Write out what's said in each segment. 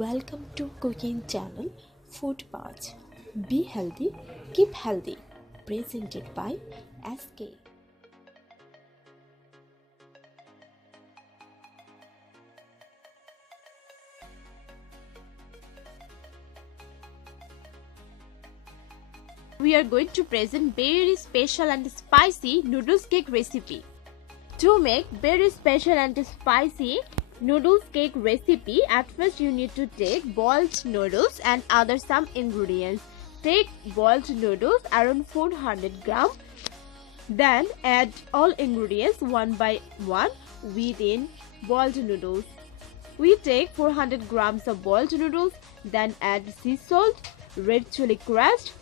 Welcome to cooking channel Food Patch. Be healthy, keep healthy. Presented by SK. We are going to present very special and spicy noodles cake recipe. To make very special and spicy noodles cake recipe, at first you need to take boiled noodles and other some ingredients. Take boiled noodles around 400 grams. Then add all ingredients one by one within boiled noodles. We take 400 grams of boiled noodles. Then add sea salt, red chili crushed,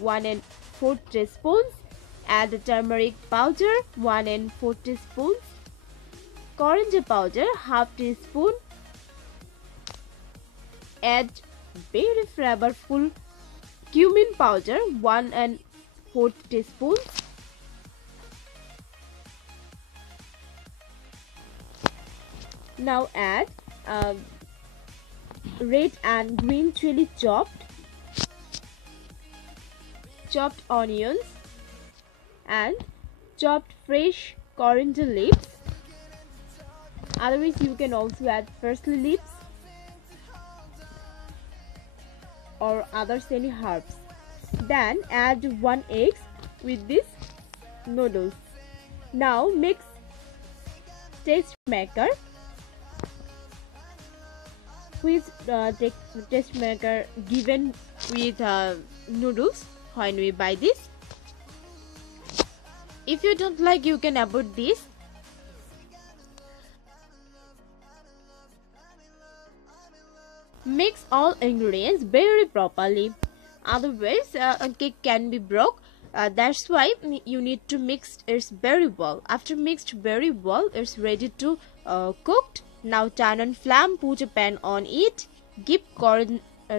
1 4 teaspoons. Add turmeric powder 1 4 teaspoons. Coriander powder half teaspoon. Add very flavorful cumin powder 1 4 teaspoons. Now add red and green chili chopped onions and chopped fresh coriander leaves. Otherwise you can also add parsley leaves or others any herbs. Then add 1 egg with this noodles. Now mix taste maker, which taste maker given with noodles when we buy this. If you don't like, you can avoid this. Mix all ingredients very properly, otherwise a cake can be broke. That's why you need to mix it very well. After mixed very well, it's ready to cooked. Now turn on flame, put a pan on it, give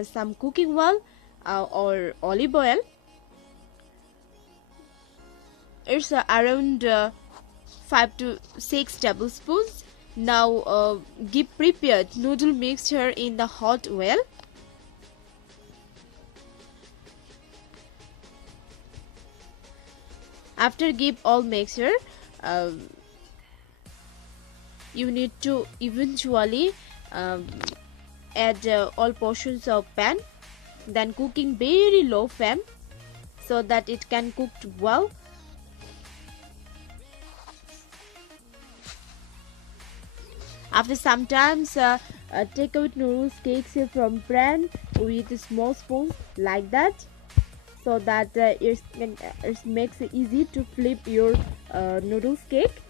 some cooking oil or olive oil. It's around 5 to 6 tablespoons. Now give prepared noodle mixture in the hot oil. After give all mixture, you need to eventually add all portions of pan. Then cooking very low flame so that it can cook well. After some time, take out noodles cakes from pan with small spoons like that, so that it makes it easy to flip your noodles cake.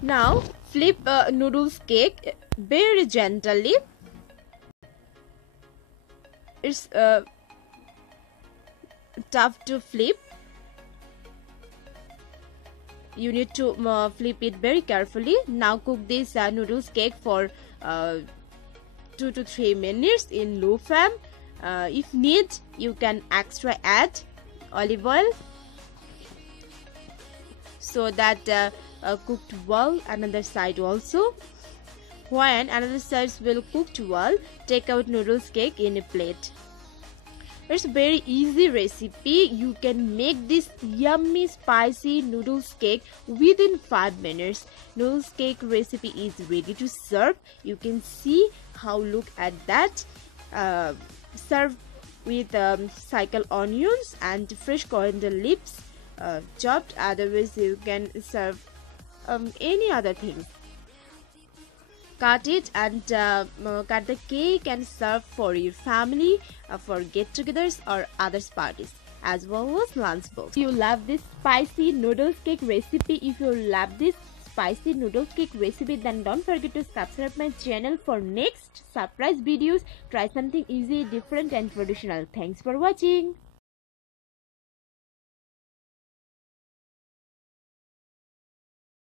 Now flip noodles cake very gently. It's tough to flip. You need to flip it very carefully. Now cook this noodles cake for 2 to 3 minutes in low flame. If need, you can extra add olive oil so that cooked well another side also. When another side will cooked well, take out noodles cake in a plate. It's a very easy recipe. You can make this yummy spicy noodles cake within 5 minutes. Noodles cake recipe is ready to serve. You can see how, look at that. Serve with cycle onions and fresh coriander leaves chopped. Otherwise you can serve any other thing. Cut it and cut the cake and serve for your family, for get-togethers or other parties, as well as lunch box. If you love this spicy noodles cake recipe, then don't forget to subscribe my channel for next surprise videos. Try something easy, different and traditional. Thanks for watching.